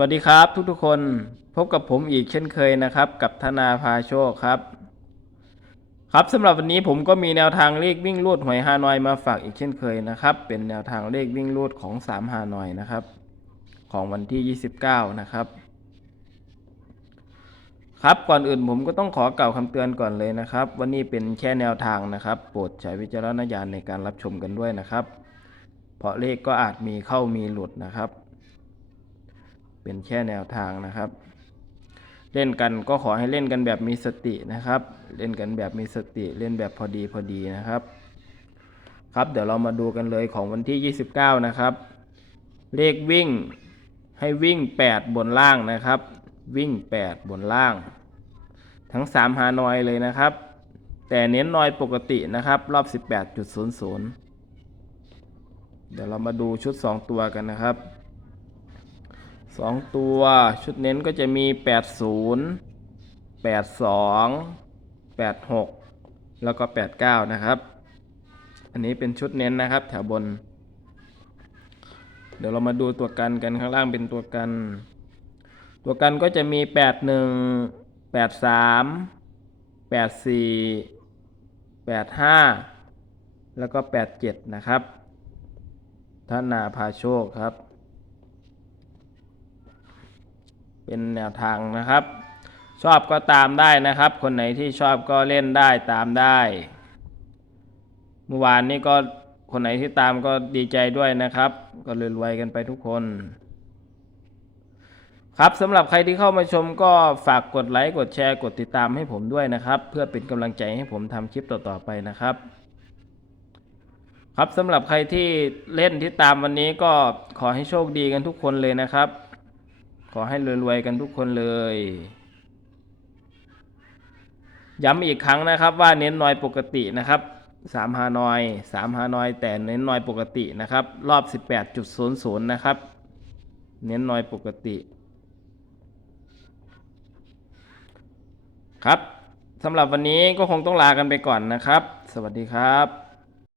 วัสดีครับทุกๆคนพบกับผมอีกเช่นเคยนะครับ กับธนาพาโชคครับ ครับสำหรับวันนี้ผมก็มีแนวทางเลขวิ่งลูดหวยฮานอยมาฝากอีกเช่นเคยนะครับ เป็นแนวทางเลขวิ่งลูดของ3ฮานอยนะครับ ของวันที่ 29 นะครับ ครับก่อนอื่นผมก็ต้องขอกล่าวคำเตือนก่อนเลยนะครับวันนี้เป็นแค่แนวทางนะครับโปรดใช้วิจารณญาณในการรับชมกันด้วยนะครับ เพราะเลขก็อาจมีเข้ามีหลุดนะครับ เป็นแค่แนวทางนะครับ เล่นกันก็ขอให้เล่นกันแบบมีสตินะครับ เล่นกันแบบมีสติเล่นแบบพอดีพอดีนะครับ ครับเดี๋ยวเรามาดูกันเลยของวันที่ 29 นะครับ เลขวิ่งให้วิ่ง 8 บนล่างนะครับ วิ่ง 8 บนล่าง ทั้ง 3 หานอยเลยนะครับ แต่เน้นนอยปกตินะครับ รอบ 18.00 เดี๋ยวเรามาดูชุด 2 ตัวกันนะครับ สองตัวชุดเน้นก็จะมี 80 82 86 แล้วก็ 89 นะครับ อันนี้เป็นชุดเน้นนะครับ แถวบน เดี๋ยวเรามาดูตัวกันกันข้างล่างเป็นตัวกัน ตัวกันก็จะมี 81 83 84 85 แล้วก็ 87 นะครับท่านนาพาโชคครับ เป็นแนวทางนะครับ ชอบก็ตามได้นะครับ คนไหนที่ชอบก็เล่นได้ตามได้ เมื่อวานนี้ก็คนไหนที่ตามก็ดีใจด้วยนะครับ ก็รวยๆกันไปทุกคน ครับสำหรับใครที่เข้ามาชมก็ฝากกดไลค์กดแชร์กดติดตามให้ผมด้วยนะครับ เพื่อเป็นกำลังใจให้ผมทำคลิปต่อๆไปนะครับ ครับสำหรับใครที่เล่นที่ตามวันนี้ก็ขอให้โชคดีกันทุกคนเลยนะครับ อให้รวยๆกันทุกคนเลย ย้ำอีกครั้งนะครับว่าเน้นน้อยปกตินะครับสามฮานอยสามฮานอยแต่เน้นน้อยปกตินะครับ รอบ 18.00 นะครับ เน้นน้อยปกติ ครับสำหรับวันนี้ก็คงต้องลากันไปก่อนนะครับ สวัสดีครับ